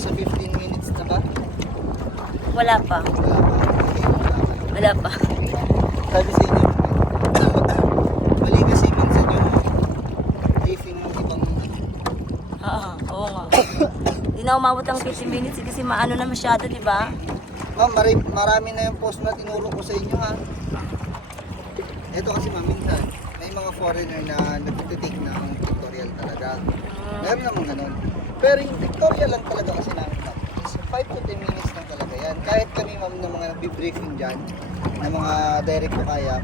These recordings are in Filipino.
nasa 15 minutes na ba? Wala pa. Wala pa. Sabi sa inyo, mali kasi minsan yung briefing ng ibang Oo nga. Hindi na umabot ang 15 minutes kasi maano na masyado, di ba? Ma'am, marami na yung post na tinuro ko sa inyo ha. Ito kasi ma'am, minsan may mga foreigner na nagtitake ng pictorial talaga. Meron naman ganun. Pero yung pictorial lang talaga kasi namin ma'am, is 5 to 10 minutes lang talaga yan. Kahit kami ma'am ng mga nagbi-briefing dyan, ng mga direct ko kaya,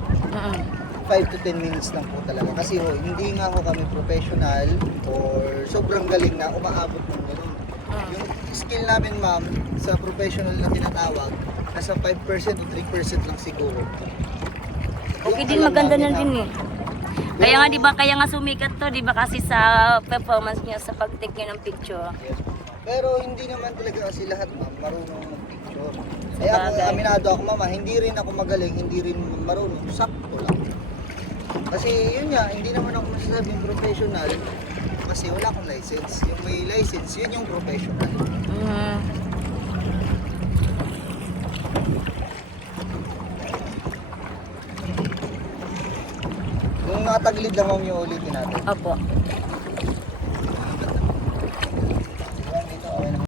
5 to 10 minutes lang po talaga. Kasi ho, hindi nga ho kami professional or sobrang galing na umaabot ng ganun. Yung skill namin ma'am, sa professional na tinatawag, nasa 5% o 3% lang siguro. Okay Yung din, alam maganda namin na din eh. Kaya nga 'di ba, kaya nga sumikat 'to, 'di ba, kasi sa performance niya sa pag-take niya ng picture. Yes. Pero hindi naman talaga kasi lahat ma'am marunong mag-picture. Kaya ako, Sabagay. aminado ako mama, hindi rin ako magaling, hindi rin marunong, sakto lang. Kasi yun nga, hindi naman ako masasabing professional kasi wala akong license. Yung may license, yun yung professional. Kung nakatagilid lang ma'am yung ulitin natin. Opo.